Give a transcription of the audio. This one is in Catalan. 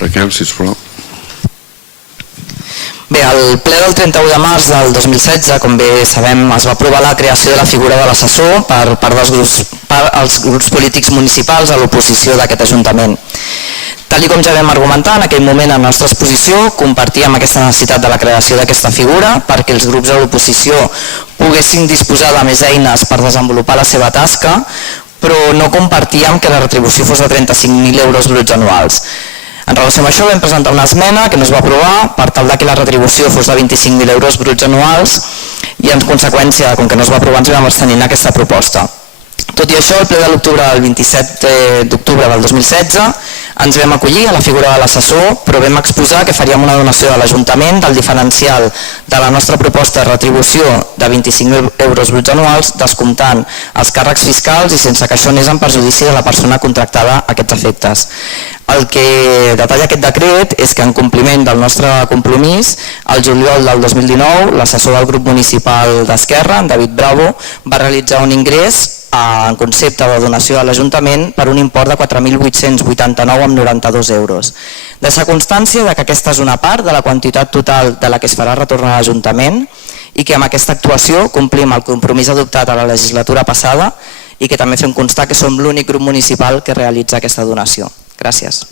Raquel, sisplau. Bé, al ple del 31 de març del 2016, com bé sabem, es va aprovar la creació de la figura de l'assessor per part dels grups polítics municipals a l'oposició d'aquest Ajuntament. Tal com ja vam argumentar, en aquell moment en la nostra exposició compartíem aquesta necessitat de la creació d'aquesta figura perquè els grups de l'oposició poguessin disposar de més eines per desenvolupar la seva tasca, però no compartíem que la retribució fos de 35.000 euros bruts anuals. En relació amb això vam presentar una esmena que no es va aprovar per tal que la retribució fos de 25.000 euros bruts anuals i en conseqüència, com que no es va aprovar, ens vam abstenir en aquesta proposta. Tot i això, al ple de l'octubre del 27 d'octubre del 2016 ens vam acollir a la figura de l'assessor, però vam exposar que faríem una donació de l'Ajuntament del diferencial de la nostra proposta de retribució de 25.000 euros bruts anuals, descomptant els càrrecs fiscals i sense que això anés en perjudici de la persona contractada a aquests efectes. El que detalla aquest decret és que en compliment del nostre compromís, el juliol del 2019, l'assessor del grup municipal d'Esquerra, en David Bravo, va realitzar un ingrés en concepte de donació a l'Ajuntament per un import de 4.889,92 euros. Deixa constància que aquesta és una part de la quantitat total de la que es farà retorn a l'Ajuntament i que amb aquesta actuació complim el compromís adoptat a la legislatura passada i que també fem constar que som l'únic grup municipal que realitza aquesta donació. Gràcies.